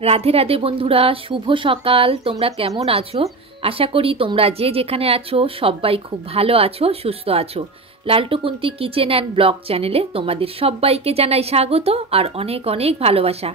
রাধে রাধে বন্ধুরা, শুভ সকাল। তোমরা কেমন আছো? আশা করি তোমরা যে যেখানে আছো সবাই খুব ভালো আছো, সুস্থ আছো। লালটু কুন্তি কিচেন অ্যান্ড ব্লগ চ্যানেলে তোমাদের সবাইকে জানাই স্বাগত আর অনেক অনেক ভালোবাসা।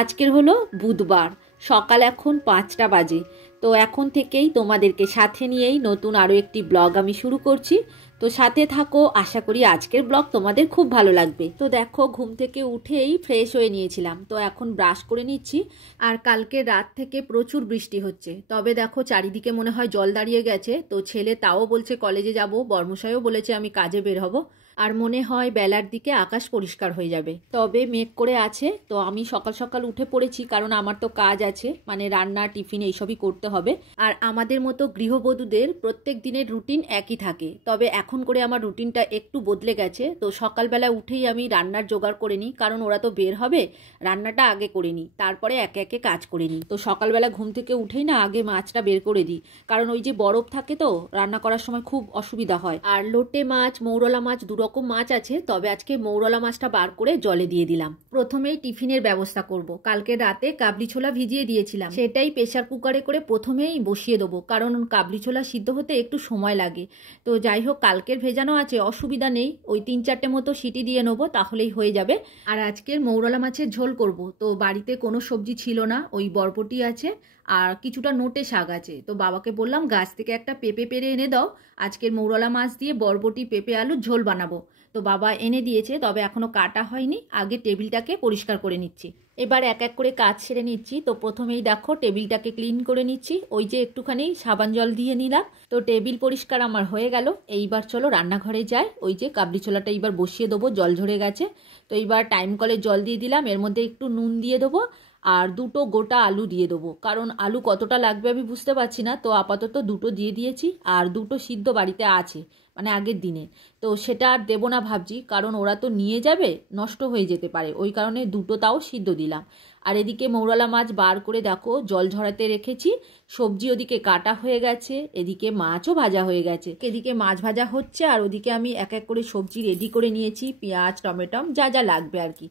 আজকের হলো বুধবার, সকাল এখন 5টা বাজে। তো এখন থেকেই তোমাদেরকে সাথে নিয়েই নতুন আরও একটি ব্লগ আমি শুরু করছি। তো সাথে থাকো, আশা করি আজকের ব্লগ তোমাদের খুব ভালো লাগবে। তো দেখো, ঘুম থেকে উঠেই ফ্রেশ হয়ে নিয়েছিলাম, তো এখন ব্রাশ করে নিচ্ছি। আর কালকে রাত থেকে প্রচুর বৃষ্টি হচ্ছে, তবে দেখো চারিদিকে মনে হয় জল দাঁড়িয়ে গেছে। তো ছেলে তাও বলছে কলেজে যাব, বর্মশাইও বলেছে আমি কাজে বের হব, আর মনে হয় বেলার দিকে আকাশ পরিষ্কার হয়ে যাবে। তবে মেঘ করে আছে। তো আমি সকাল সকাল উঠে পড়েছি, কারণ আমার তো কাজ আছে, মানে রান্না টিফিন এইসবই করতে হবে। আর আমাদের মতো গৃহবধূদের প্রত্যেক দিনের রুটিন একই থাকে, তবে এখন করে আমার রুটিনটা একটু বদলে গেছে। তো সকালবেলা উঠেই আমি রান্নার জোগাড় করে নিই, কারণ ওরা তো বের হবে, রান্নাটা আগে করে নিই, তারপরে একে একে কাজ করে নিই। তো সকালবেলা ঘুম থেকে উঠেই না আগে মাছটা বের করে দিই, কারণ ওই যে বরফ থাকে তো রান্না করার সময় খুব অসুবিধা হয়। আর লোটে মাছ, মৌরলা মাছ, দুরকম মাছ আছে, তবে আজকে মৌরলা মাছটা বার করে জলে দিয়ে দিলাম। প্রথমেই টিফিনের ব্যবস্থা করব। কালকে রাতে কাবলি ছোলা ভিজিয়ে দিয়েছিলাম, সেটাই প্রেসার কুকারে করে প্রথমেই বসিয়ে দেবো, কারণ কাবলি ছোলা সিদ্ধ হতে একটু সময় লাগে। তো যাই হোক, কালকের ভেজানো আছে, অসুবিধা নেই, ওই 3-4টে মতো সিটি দিয়ে নেবো, তাহলেই হয়ে যাবে। আর আজকের মৌরলা মাছের ঝোল করব। তো বাড়িতে কোনো সবজি ছিল না, ওই বরবটি আছে আর কিছুটা নোটে শাক আছে। তো বাবাকে বললাম গাছ থেকে একটা পেঁপে পেড়ে এনে দাও, আজকের মৌরলা মাছ দিয়ে বরবটি পেঁপে আলুর ঝোল বানাবো। তো বাবা এনে দিয়েছে, তবে এখনো কাটা হয়নি। আগে টেবিলটাকে পরিষ্কার করে নিচ্ছি, এবার এক এক করে কাজ সেরে নিচ্ছি। তো প্রথমেই দেখো টেবিলটাকে ক্লিন করে নিচ্ছি, ওই যে একটুখানি সাবান জল দিয়ে নিলাম। তো টেবিল পরিষ্কার আমার হয়ে গেল। এইবার চলো রান্নাঘরে যাই। ওই যে কাবলি ছোলাটা এইবার বসিয়ে দেবো, জল ঝরে গেছে। তো এইবার টাইম কলে জল দিয়ে দিলাম, এর মধ্যে একটু নুন দিয়ে দেবো আর 2টো গোটা আলু দিয়ে দেবো, কারণ আলু কতটা লাগবে আমি বুঝতে পারছি না। তো আপাতত 2টো দিয়ে দিয়েছি, আর 2টো সিদ্ধ বাড়িতে আছে, মানে আগের দিনে। তো সেটা আর দেবো না ভাবছি, কারণ ওরা তো নিয়ে যাবে, নষ্ট হয়ে যেতে পারে, ওই কারণে 2টো তাও সিদ্ধ দিলাম। আর এদিকে মৌরলা মাছ বার করে দেখো জল ঝরাতে রেখেছি, সবজি ওদিকে কাটা হয়ে গেছে, এদিকে মাছও ভাজা হয়ে গেছে। এদিকে মাছ ভাজা হচ্ছে আর ওদিকে আমি এক এক করে সবজি রেডি করে নিয়েছি, পেঁয়াজ, টমেটো, যা যা লাগবে আর কি।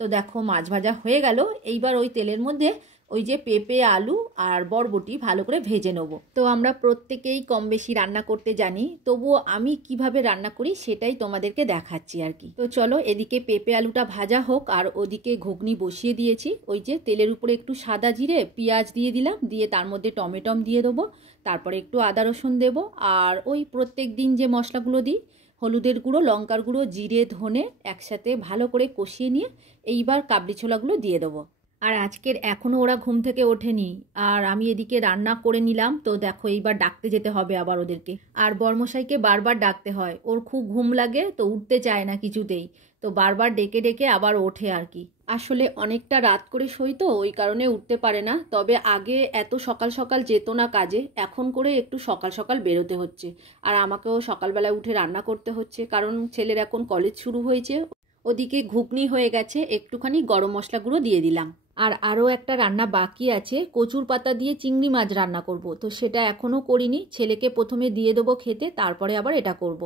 তো দেখো মাছ ভাজা হয়ে গেল। এইবার ওই তেলের মধ্যে ওই যে পেঁপে, আলু আর বরবটি ভালো করে ভেজে নেবো। তো আমরা প্রত্যেকেই কম বেশি রান্না করতে জানি, তবুও আমি কিভাবে রান্না করি সেটাই তোমাদেরকে দেখাচ্ছি আর কি। তো চলো, এদিকে পেঁপে আলুটা ভাজা হোক, আর ওদিকে ঘুগনি বসিয়ে দিয়েছি। ওই যে তেলের উপরে একটু সাদা জিরে, পেঁয়াজ দিয়ে দিলাম, দিয়ে তার মধ্যে টমেটম দিয়ে দেবো, তারপরে একটু আদা রসুন দেবো, আর ওই প্রত্যেক দিন যে মশলাগুলো দিই, হলুদের গুঁড়ো, লঙ্কার গুঁড়ো, জিরে, ধনে একসাথে ভালো করে কষিয়ে নিয়ে এইবার কাবলি ছোলাগুলো দিয়ে দেবো। আর আজকের এখনও ওরা ঘুম থেকে ওঠেনি, আর আমি এদিকে রান্না করে নিলাম। তো দেখো এইবার ডাকতে যেতে হবে আবার ওদেরকে, আর বর্মশাইকে বারবার ডাকতে হয়, ওর খুব ঘুম লাগে, তো উঠতে চায় না কিছুতেই। তো বারবার ডেকে ডেকে আবার ওঠে আর কি। আসলে অনেকটা রাত করে শোই তো, ওই কারণে উঠতে পারে না। তবে আগে এত সকাল সকাল যেত না কাজে, এখন করে একটু সকাল সকাল বেরোতে হচ্ছে, আর আমাকেও সকালবেলা উঠে রান্না করতে হচ্ছে, কারণ ছেলের এখন কলেজ শুরু হয়েছে। ওদিকে ঘুগনি হয়ে গেছে, একটুখানি গরম মশলা গুঁড়ো দিয়ে দিলাম। আর আরও একটা রান্না বাকি আছে, কচুর পাতা দিয়ে চিংড়ি মাছ রান্না করব। তো সেটা এখনও করিনি, ছেলেকে প্রথমে দিয়ে দেবো খেতে, তারপরে আবার এটা করব।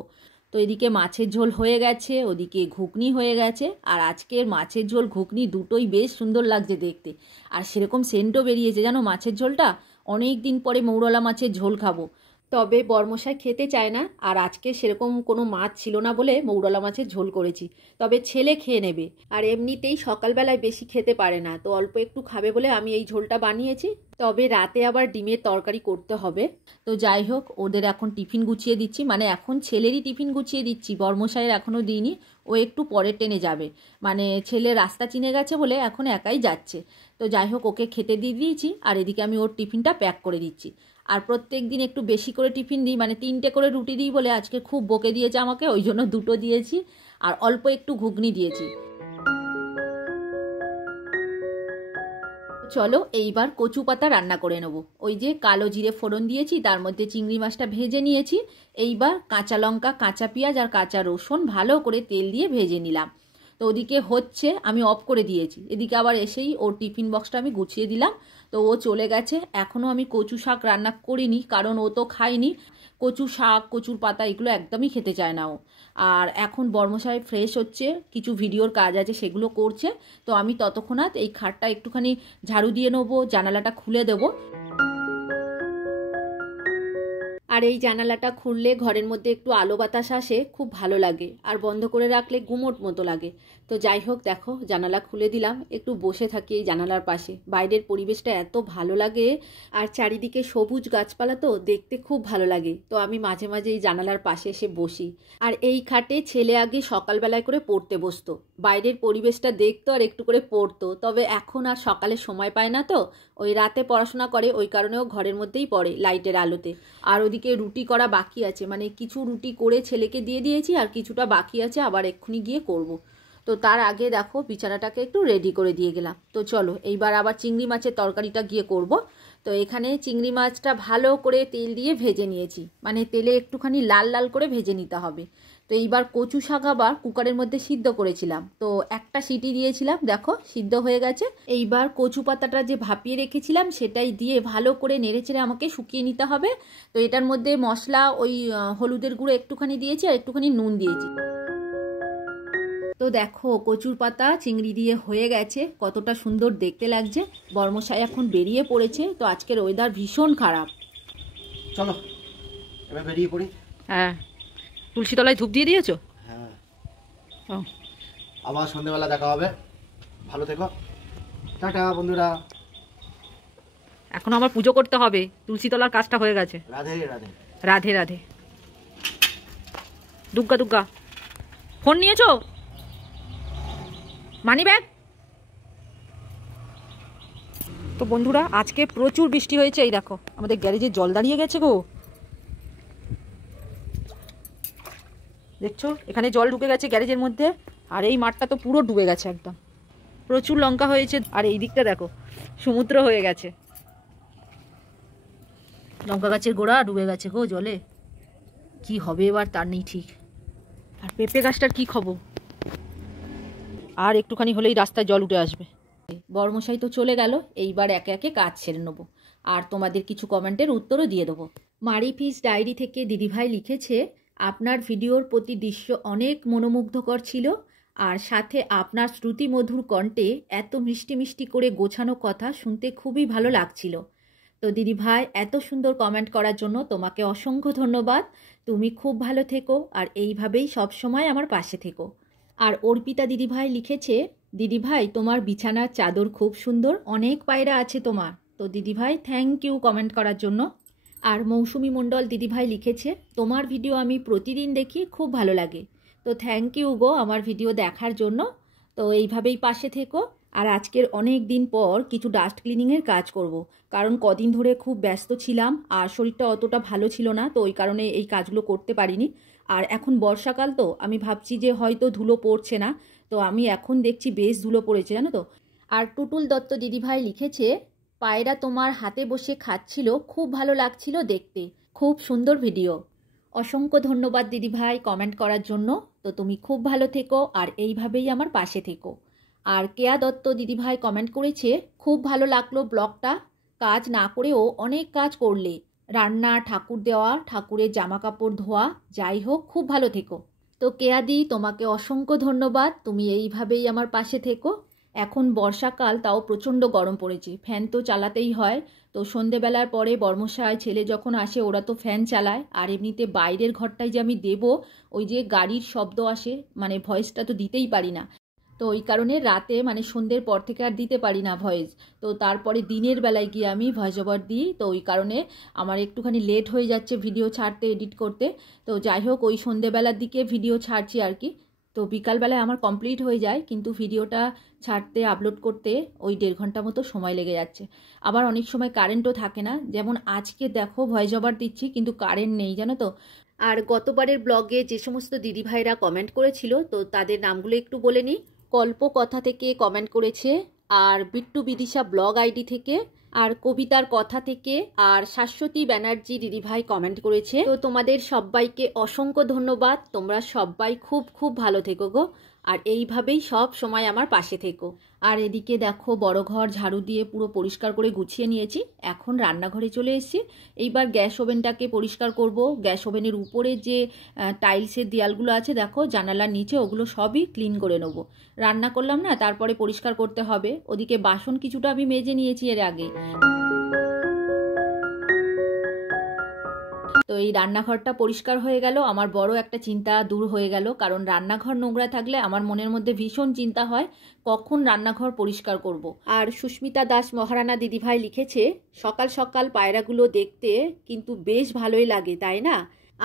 তো এদিকে মাছের ঝোল হয়ে গেছে, ওদিকে ঘুগনি হয়ে গেছে। আর আজকের মাছের ঝোল ঘুগনি দুটোই বেশ সুন্দর লাগছে দেখতে, আর সেরকম সেন্টও বেরিয়েছে জানো মাছের ঝোলটা। অনেক দিন পরে মৌরলা মাছের ঝোল খাবো, তবে বর্মশাই খেতে চায় না, আর আজকে সেরকম কোনো মাছ ছিল না বলে মৌরলা মাছের ঝোল করেছি। তবে ছেলে খেয়ে নেবে, আর এমনিতেই সকালবেলায় বেশি খেতে পারে না, তো অল্প একটু খাবে বলে আমি এই ঝোলটা বানিয়েছি। তবে রাতে আবার ডিমের তরকারি করতে হবে। তো যাই হোক, ওদের এখন টিফিন গুছিয়ে দিচ্ছি, মানে এখন ছেলেরই টিফিন গুছিয়ে দিচ্ছি, বর্মশাইয়ের এখনও দিইনি, ও একটু পরে ট্রেনে যাবে, মানে ছেলে রাস্তা চিনে গেছে বলে এখন একাই যাচ্ছে। তো যাই হোক, ওকে খেতে দিয়ে দিয়েছি, আর এদিকে আমি ওর টিফিনটা প্যাক করে দিচ্ছি। আর প্রত্যেক দিন একটু বেশি করে টিফিন দিই, মানে 3টে করে রুটি দিই বলে আজকে খুব বকে দিয়েছে আমাকে, ওই জন্য 2টো দিয়েছি, আর অল্প একটু ঘুগনি দিয়েছি। চলো এইবার কচু পাতা রান্না করে নেবো। ওই যে কালো জিরে ফোড়ন দিয়েছি, তার মধ্যে চিংড়ি মাছটা ভেজে নিয়েছি। এইবার কাঁচা লঙ্কা, কাঁচা পেঁয়াজ আর কাঁচা রসুন ভালো করে তেল দিয়ে ভেজে নিলাম। তো ওদিকে হচ্ছে, আমি অফ করে দিয়েছি। এদিকে আবার এসেই ওর টিফিন বক্সটা আমি গুছিয়ে দিলাম। তো ও চলে গেছে। এখনও আমি কচু শাক রান্না করিনি, কারণ ও তো খায়নি। কচু শাক, কচুর পাতা এগুলো একদমই খেতে চায় না ও। আর এখন বর্মশাই ফ্রেশ হচ্ছে, কিছু ভিডিওর কাজ আছে সেগুলো করছে। তো আমি ততক্ষণাৎ এই খাটটা একটুখানি ঝাড়ু দিয়ে নেবো, জানালাটা খুলে দেবো। আর এই জানালাটা খুললে ঘরের মধ্যে একটু আলো বাতাস আসে, খুব ভালো লাগে। আর বন্ধ করে রাখলে গুমোট মতো লাগে। তো যাই হোক, দেখো জানালা খুলে দিলাম, একটু বসে থাকি এই জানালার পাশে। বাইরের পরিবেশটা এত ভালো লাগে, আর চারিদিকে সবুজ গাছপালা, তো দেখতে খুব ভালো লাগে। তো আমি মাঝে মাঝে এই জানালার পাশে এসে বসি। আর এই খাটে ছেলে আগে সকালবেলায় করে পড়তে বসতো, বাইরের পরিবেশটা দেখতো আর একটু করে পড়তো। তবে এখন আর সকালে সময় পায় না, তো ওই রাতে পড়াশোনা করে, ওই কারণেও ঘরের মধ্যেই পড়ে লাইটের আলোতে। আর ওদিকে রুটি করা বাকি আছে, মানে কিছু রুটি করে ছেলেকে দিয়ে দিয়েছি, আর কিছুটা বাকি আছে, আবার এক্ষুনি গিয়ে করব। তো তার আগে দেখো বিছানাটাকে একটু রেডি করে দিয়ে গেলাম। তো চলো এইবার আবার চিংড়ি মাছের তরকারিটা গিয়ে করব। তো এখানে চিংড়ি মাছটা ভালো করে তেল দিয়ে ভেজে নিয়েছি, মানে তেলে একটুখানি লাল লাল করে ভেজে নিতে হবে। তো এইবার কচু শাক আবার কুকারের মধ্যে সিদ্ধ করেছিলাম, তো একটা সিটি দিয়েছিলাম, দেখো সিদ্ধ হয়ে গেছে। এইবার কচু পাতাটা যে ভাপিয়ে রেখেছিলাম সেটাই দিয়ে ভালো করে নেড়েচেড়ে আমাকে শুকিয়ে নিতে হবে। তো এটার মধ্যে মশলা ওই হলুদের গুঁড়ো একটুখানি দিয়েছি, আর একটুখানি নুন দিয়েছি। তো দেখো কচুর পাতা চিংড়ি দিয়ে হয়ে গেছে, কতটা সুন্দর দেখতে লাগছে। বর্মশাই এখন বেরিয়ে পড়েছে, তো আজকের ওয়েদার ভীষণ খারাপ। চলো এবার বেরিয়ে পড়ি। হ্যাঁ, তুলসী তলায় ধূপ দিয়ে দিয়েছো? হ্যাঁ, ও, আবার সন্ধ্যেবেলা দেখা হবে, ভালো থেকো, টাটা বন্ধুরা। এখন আমার পুজো করতে হবে, তুলসী তলার কাজটা হয়ে গেছে। রাধে রাধে। রাধে রাধে। দুর্গা দুর্গা। ফোন নিয়েছো? Money bag? তো বন্ধুরা, আজকে প্রচুর বৃষ্টি হয়েছে। এই দেখো আমাদের গ্যারেজে জল দাঁড়িয়ে গেছে গো, দেখছো এখানে জল ঢুকে গেছে গ্যারেজের মধ্যে। আর এই মাঠটা তো পুরো ডুবে গেছে একদম। প্রচুর লঙ্কা হয়েছে, আর এই দিকটা দেখো সমুদ্র হয়ে গেছে। লঙ্কা গাছের গোড়া ডুবে গেছে গো জলে, কি হবে এবার তার নেই ঠিক। আর পেঁপে গাছটার কি খবর? আর একটুখানি হলেই রাস্তায় জল উঠে আসবে। বর্মশাই তো চলে গেল, এইবার একে একে কাজ ছেড়ে নেবো, আর তোমাদের কিছু কমেন্টের উত্তরও দিয়ে দেবো। মারি ফিস ডায়েরি থেকে দিদিভাই লিখেছে, আপনার ভিডিওর প্রতি দৃশ্য অনেক মনোমুগ্ধকর ছিল, আর সাথে আপনার শ্রুতিমধুর কণ্ঠে এত মিষ্টি মিষ্টি করে গোছানো কথা শুনতে খুবই ভালো লাগছিল। তো দিদিভাই, এত সুন্দর কমেন্ট করার জন্য তোমাকে অসংখ্য ধন্যবাদ। তুমি খুব ভালো থেকো, আর এইভাবেই সবসময় আমার পাশে থেকো। আর অর্পিতা দিদিভাই লিখেছে, দিদিভাই তোমার বিছানার চাদর খুব সুন্দর, অনেক পায়রা আছে তোমার। তো দিদিভাই থ্যাংক ইউ কমেন্ট করার জন্য। আর মৌসুমী মণ্ডল দিদিভাই লিখেছে, তোমার ভিডিও আমি প্রতিদিন দেখি, খুব ভালো লাগে। তো থ্যাংক ইউ গো আমার ভিডিও দেখার জন্য। তো এইভাবেই পাশে থেকো। আর আজকের অনেক দিন পর কিছু ডাস্ট ক্লিনিংয়ের কাজ করব, কারণ কদিন ধরে খুব ব্যস্ত ছিলাম, আর শরীরটা অতটা ভালো ছিল না, তো ওই কারণে এই কাজগুলো করতে পারিনি। আর এখন বর্ষাকাল, তো আমি ভাবছি যে হয়তো ধুলো পড়ছে না, তো আমি এখন দেখছি বেশ ধুলো পড়েছে, জানো তো। আর টুটুল দত্ত দিদিভাই লিখেছে, পায়রা তোমার হাতে বসে খাচ্ছিল, খুব ভালো লাগছিল দেখতে, খুব সুন্দর ভিডিও। অসংখ্য ধন্যবাদ দিদিভাই কমেন্ট করার জন্য। তো তুমি খুব ভালো থেকো, আর এইভাবেই আমার পাশে থেকো। আর কেয়া দত্ত দিদিভাই কমেন্ট করেছে, খুব ভালো লাগলো ব্লগটা, কাজ না করেও অনেক কাজ করলে, রান্না, ঠাকুর দেওয়া, ঠাকুরের জামা কাপড় ধোয়া, যাই হোক খুব ভালো থেকো। তো কেয়াদি, তোমাকে অসংখ্য ধন্যবাদ, তুমি এইভাবেই আমার পাশে থেকো। এখন বর্ষাকাল, তাও প্রচণ্ড গরম পড়েছে, ফ্যান তো চালাতেই হয়। তো সন্ধেবেলার পরে বর্মশাই ছেলে যখন আসে, ওরা তো ফ্যান চালায়, আর এমনিতে বাইরের ঘরটায় যে আমি দেবো, ওই যে গাড়ির শব্দ আসে, মানে ভয়েসটা তো দিতেই পারি না। তো ওই কারণে রাতে, মানে সন্ধ্যের পর থেকে আর দিতে পারি না ভয়েস। তো তারপরে দিনের বেলায় গিয়ে আমি ভয়েস ওভার দিই, তো ওই কারণে আমার একটুখানি লেট হয়ে যাচ্ছে ভিডিও ছাড়তে, এডিট করতে। তো যাই হোক, ওই সন্ধ্যেবেলার দিকে ভিডিও ছাড়ছি আর কি। তো বিকালবেলায় আমার কমপ্লিট হয়ে যায়, কিন্তু ভিডিওটা ছাড়তে, আপলোড করতে ওই 1.5 ঘন্টা মতো সময় লেগে যাচ্ছে। আবার অনেক সময় কারেন্টও থাকে না, যেমন আজকে দেখো ভয়েস ওভার দিচ্ছি কিন্তু কারেন্ট নেই, জানো তো। আর গতবারের ব্লগে যে সমস্ত দিদিভাইরা কমেন্ট করেছিল, তো তাদের নামগুলো একটু বলে নিই। কল্প কথা থেকে কমেন্ট করেছে, আর বিট্টু বিদিশা ব্লগ আইডি থেকে, আর কবিতার কথা থেকে, আর শাশ্বতী ব্যানার্জি দিদিভাই কমেন্ট করেছে। তো তোমাদের সবাইকে অসংখ্য ধন্যবাদ, তোমরা সবাই খুব খুব ভালো থেকো গো। আর এইভাবেই সব সময় আমার পাশে থেকো। আর এদিকে দেখো বড় ঘর ঝাড়ু দিয়ে পুরো পরিষ্কার করে গুছিয়ে নিয়েছি। এখন রান্নাঘরে চলে এসেছি। এইবার গ্যাস ওভেনটাকে পরিষ্কার করব। গ্যাস ওভেনের উপরে যে টাইলসের দেয়ালগুলো আছে দেখো জানালার নিচে, ওগুলো সবই ক্লিন করে নেবো। রান্না করলাম না, তারপরে পরিষ্কার করতে হবে। ওদিকে বাসন কিছুটা আমি মেজে নিয়েছি এর আগে। তো এই রান্নাঘরটা পরিষ্কার হয়ে গেল, আমার বড় একটা চিন্তা দূর হয়ে গেল। কারণ রান্নাঘর নোংরা থাকলে আমার মনের মধ্যে ভীষণ চিন্তা হয় কখন রান্নাঘর পরিষ্কার করব। আর সুস্মিতা দাস মহারানা দিদিভাই লিখেছে, সকাল সকাল পায়রাগুলো দেখতে কিন্তু বেশ ভালোই লাগে, তাই না?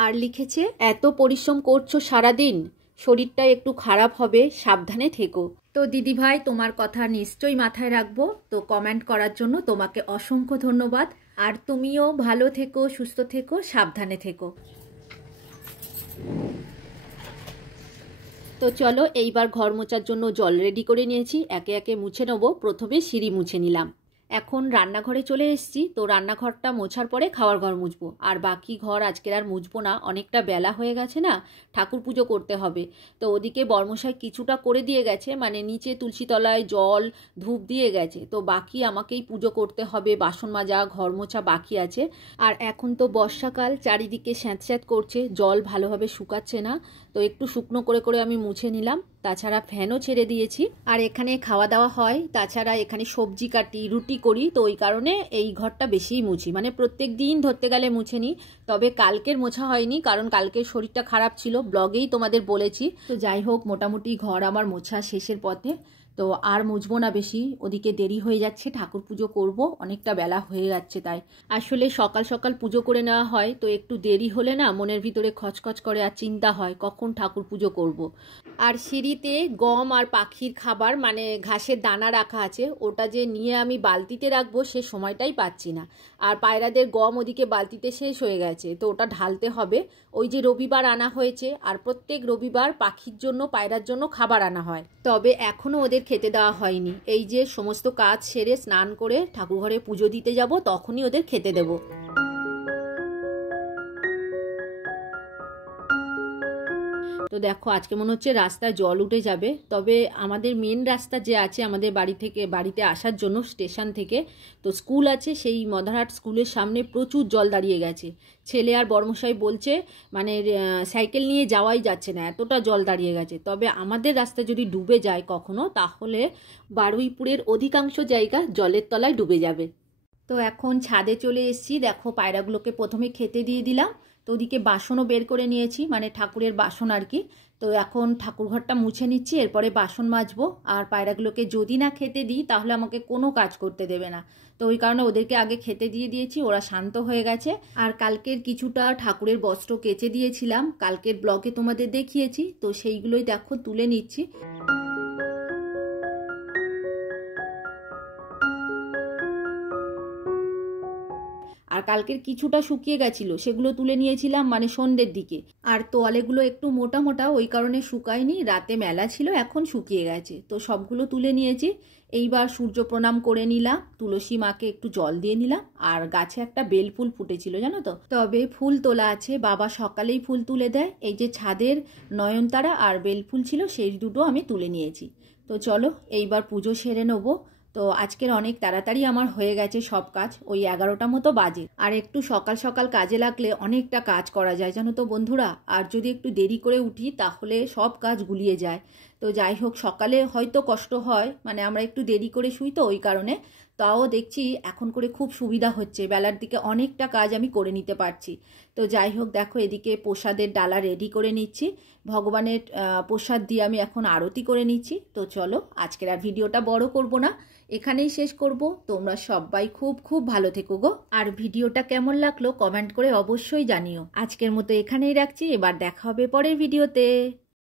আর লিখেছে, এত পরিশ্রম করছো সারাদিন, শরীরটা একটু খারাপ হবে, সাবধানে থেকো। তো দিদিভাই তোমার কথা নিশ্চয়ই মাথায় রাখবো। তো কমেন্ট করার জন্য তোমাকে অসংখ্য ধন্যবাদ। আর তুমিও ভালো থেকো, সুস্থ থেকো, সাবধানে থেকো। তো চলো এইবার ঘর মোছার জন্য জল রেডি করে নিয়েছি, একে একে মুছে নেবো। প্রথমে সিঁড়ি মুছে নিলাম। এখন রান্নাঘরে চলে এসেছি। তো রান্নাঘরটা মোছার পরে খাওয়ার ঘর মুছবো। আর বাকি ঘর আজকের আর মুছবো না, অনেকটা বেলা হয়ে গেছে না, ঠাকুর পুজো করতে হবে। তো ওদিকে বর্মশাই কিছুটা করে দিয়ে গেছে, মানে নিচে তুলসী তলায় জল ধূপ দিয়ে গেছে। তো বাকি আমাকেই পুজো করতে হবে, বাসন মাজা ঘর মোছা বাকি আছে। আর এখন তো বর্ষাকাল, চারিদিকে স্যাঁতস্যাঁত করছে, জল ভালোভাবে শুকাচ্ছে না। তো একটু শুকনো করে করে আমি মুছে নিলাম। তাছাড়া ফ্যানও ছেড়ে দিয়েছি। আর এখানে খাওয়া দাওয়া হয়, তাছাড়া এখানে সবজি কাটি, রুটি করি। তো ওই কারণে এই ঘরটা বেশিই মুছি, মানে প্রত্যেক দিন ধরতে গেলে মুছে নিই। তবে কালকের মোছা হয়নি, কারণ কালকের শরীরটা খারাপ ছিল, ব্লগেই তোমাদের বলেছি। তো যাই হোক, মোটামুটি ঘর আমার মোছা শেষের পথে। তো আর মুছবো না বেশি, ওদিকে দেরি হয়ে যাচ্ছে, ঠাকুর পুজো করব, অনেকটা বেলা হয়ে যাচ্ছে। তাই আসলে সকাল সকাল পুজো করে নেওয়া হয়, তো একটু দেরি হলে না মনের ভিতরে খচখচ করে, আর চিন্তা হয় কখন ঠাকুর পুজো করব। আর সিঁড়িতে গম আর পাখির খাবার, মানে ঘাসের দানা রাখা আছে, ওটা যে নিয়ে আমি বালতিতে রাখবো সে সময়টাই পাচ্ছি না। আর পায়রাদের গম ওদিকে বালতিতে শেষ হয়ে গেছে, তো ওটা ঢালতে হবে। ওই যে রবিবার আনা হয়েছে, আর প্রত্যেক রবিবার পাখির জন্য, পায়রার জন্য খাবার আনা হয়। তবে এখনও ওদের খেতে দেওয়া হয়নি। এই যে সমস্ত কাজ সেরে স্নান করে ঠাকুরঘরে পুজো দিতে যাব, তখনই ওদের খেতে দেব। তো দেখো আজকে মনে হচ্ছে রাস্তায় জল উঠে যাবে। তবে আমাদের মেন রাস্তা যে আছে আমাদের বাড়ি থেকে বাড়িতে আসার জন্য স্টেশন থেকে, তো স্কুল আছে, সেই মদারহাট স্কুলের সামনে প্রচুর জল দাঁড়িয়ে গেছে। ছেলে আর বর্মশাই বলছে মানে সাইকেল নিয়ে যাওয়াই যাচ্ছে না, এতটা জল দাঁড়িয়ে গেছে। তবে আমাদের রাস্তা যদি ডুবে যায় কখনো, তাহলে বারুইপুরের অধিকাংশ জায়গা জলের তলায় ডুবে যাবে। তো এখন ছাদে চলে এসেছি। দেখো পায়রাগুলোকে প্রথমে খেতে দিয়ে দিলাম। তো ওদিকে বাসনও বের করে নিয়েছি, মানে ঠাকুরের বাসন আর কি। তো এখন ঠাকুরঘরটা মুছে নিচ্ছি, এরপরে বাসন মাজবো। আর পায়রাগুলোকে যদি না খেতে দিই তাহলে আমাকে কোনো কাজ করতে দেবে না। তো ওই কারণে ওদেরকে আগে খেতে দিয়ে দিয়েছি, ওরা শান্ত হয়ে গেছে। আর কালকের কিছুটা ঠাকুরের বস্ত্র কেচে দিয়েছিলাম, কালকের ব্লগে তোমাদের দেখিয়েছি। তো সেইগুলোই দেখো তুলে নিচ্ছি। আর কালকের কিছুটা শুকিয়ে গেছিলো, সেগুলো তুলে নিয়েছিলাম মানে সন্ধ্যের দিকে। আর তোয়ালেগুলো একটু মোটা মোটা, ওই কারণে শুকায়নি, রাতে মেলা ছিল, এখন শুকিয়ে গেছে। তো সবগুলো তুলে নিয়েছি। এইবার সূর্য প্রণাম করে নিলাম, তুলসী মাকে একটু জল দিয়ে নিলাম। আর গাছে একটা বেল ফুল ফুটেছিল জানো তো। তবে ফুল তোলা আছে, বাবা সকালেই ফুল তুলে দেয়। এই যে ছাদের নয়নতারা আর বেল ফুল ছিল, সেই দুটো আমি তুলে নিয়েছি। তো চলো এইবার পুজো সেরে নেবো। তো আজকের অনেক তাড়াতাড়ি আমার হয়ে গেছে সব কাজ, ওই 11টা মতো বাজে। আর একটু সকাল সকাল কাজে লাগলে অনেকটা কাজ করা যায় জানো তো বন্ধুরা। আর যদি একটু দেরি করে উঠি তাহলে সব কাজ গুলিয়ে যায়। তো যাই হোক, সকালে হয়তো কষ্ট হয়, মানে আমরা একটু দেরি করে শুই তো ওই কারণে। তাও দেখছি এখন করে খুব সুবিধা হচ্ছে, বেলার দিকে অনেকটা কাজ আমি করে নিতে পারছি। তো যাই হোক, দেখো এদিকে প্রসাদের ডালা রেডি করে নিচ্ছি, ভগবানের প্রসাদ দিয়ে আমি এখন আরতি করে নিচ্ছি। তো চলো আজকের আর ভিডিওটা বড় করব না, এখানেই শেষ করব। তোমরা সবাই খুব খুব ভালো থেকো গো। আর ভিডিওটা কেমন লাগলো কমেন্ট করে অবশ্যই জানিও। আজকের মতো এখানেই রাখছি, এবার দেখা হবে পরের ভিডিওতে।